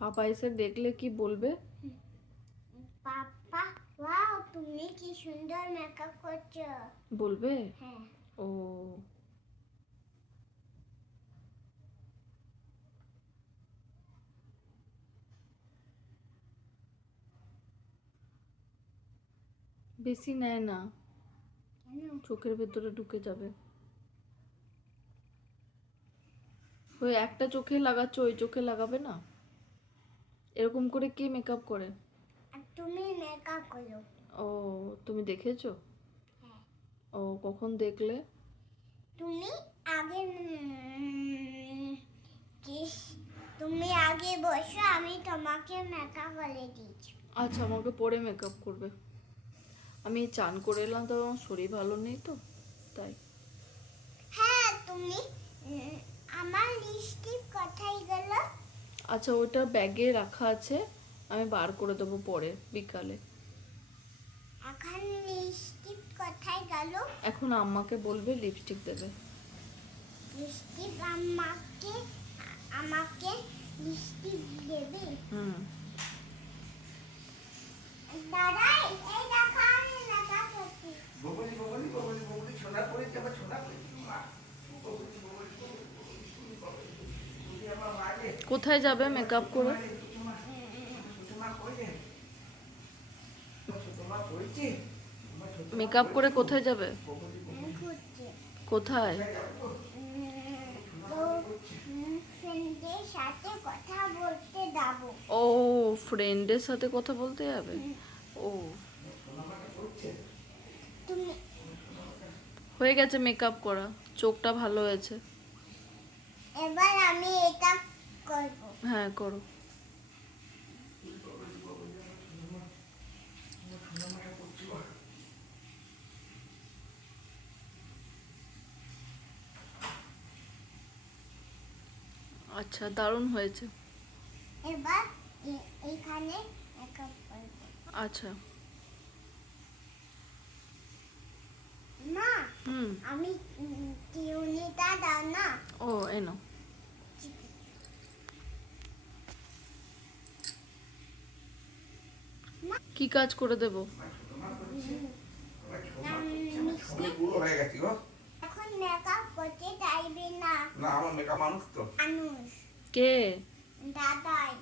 পাপা এসে দেখলে কি বলবে? পাপা ওয়াও তুমি কি সুন্দর মেকআপ করছো বলবে? হ্যাঁ। ও বেশি নেয় না, কেন? চোখের ভেতরে ঢুকে যাবে। ওই একটা চোখে লাগাচ্ছ, ওই চোখে লাগাবে না। এরকম করে কে মেকআপ করে? আর তুমি মেকআপ করো। ও তুমি দেখেছো? হ্যাঁ। ও কখন দেখলে? তুমি আগে তুমি আগে বসো, আমি তোমাকে মেকআপ করে দিচ্ছি। আচ্ছা আমাকে পরে মেকআপ করবে। আমি চান করে এলাম তো, আমার শরীর ভালো নেই তো তাই। হ্যাঁ তুমি আমার লিপস্টিক কোথায় গেল? আচ্ছা ওটা ব্যাগে রাখা আছে, আমি বার করে দেবো পরে বিকালে। এখন লিপস্টিক কোথায় গেল? এখন আম্মাকে বলবে লিপস্টিক দেবে। লিপস্টিক আমাকে আমাকে লিপস্টিক দেবে? হুম। দাদাই এই দেখো আমি মেকআপ করছি। ববলি ববলি ববলি ববলি ছোনা করে যাবে ছোনা করে মা ববলি ববলি ববলি আমার মাঝে কোথায় যাবে মেকআপ করে? মা কই রে মা কইছে মেকআপ করে কোথায় যাবে? ঘুরছে। কোথায়? ফ্রেন্ডের সাথে কথা বলতে যাবো। ও ফ্রেন্ডের সাথে কথা বলতে যাবে। ও তুমি হয়ে গেছে মেকআপ করা, চোখটা ভালো হয়েছে। এবার আমি এটা করব। হ্যাঁ করো। আচ্ছা দারুণ হয়েছে। এবার এখানে মেকআপ করব। আচ্ছা। মা হুম। আমি টিউনিটা দাও না। ও এনো। কি কাজ করে দেব? অনেক বুড়ো হয়ে গেছি গো। এখন মেকআপ করতে চাইবে না না আমার মেকআপ মানুষ তো। মানুষ কে? দাদাই